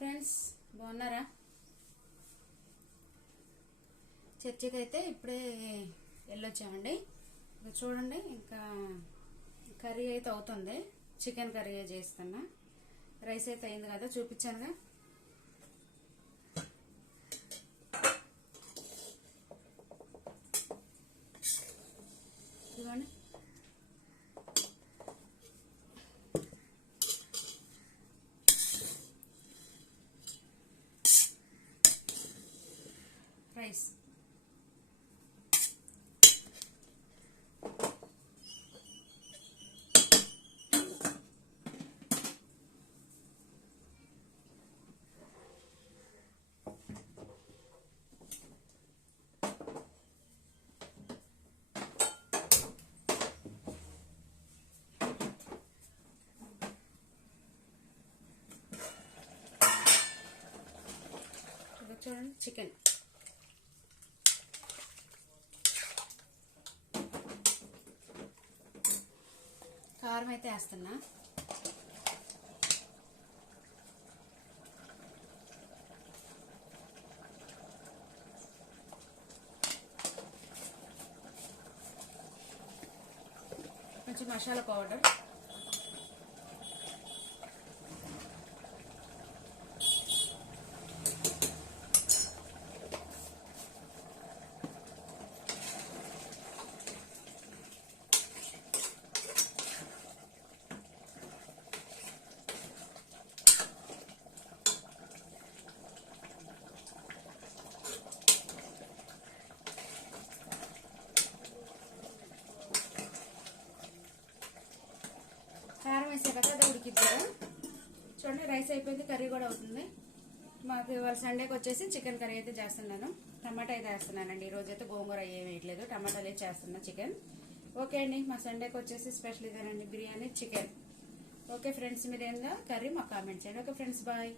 Friends, బాగున్నారా? చర్చికి అయితే ఇప్పుడే వెళ్ళొచ్చామండి. చూడండి, ఇంకా కర్రీ అయితే అవుతుంది. చికెన్ కర్రీ చేస్తున్నా. రైస్ అయితే అయింది కదా, చూపించానుగా. ఇదిగోండి, రైస్. చూడండి, చికెన్. కారం అయితే వేస్తున్నా. కొంచెం మసాలా పౌడర్, కారం వేసాక అది ఉడికిద్దాం. చూడండి, రైస్ అయిపోయింది, కర్రీ కూడా అవుతుంది. మాకు ఇవాళ సండేకి వచ్చేసి చికెన్ కర్రీ అయితే చేస్తున్నాను. టమాటా అయితే వేస్తున్నానండి. ఈరోజు అయితే గోంగూర ఏం వేయట్లేదు, టమాటాలు చేస్తున్నా చికెన్. ఓకే అండి, మా సండేకి వచ్చేసి స్పెషల్ ఇదేనండి, బిర్యానీ చికెన్. ఓకే ఫ్రెండ్స్, మీరేందా కర్రీ మాకు కామెంట్ చేయండి. Okay friends, bye.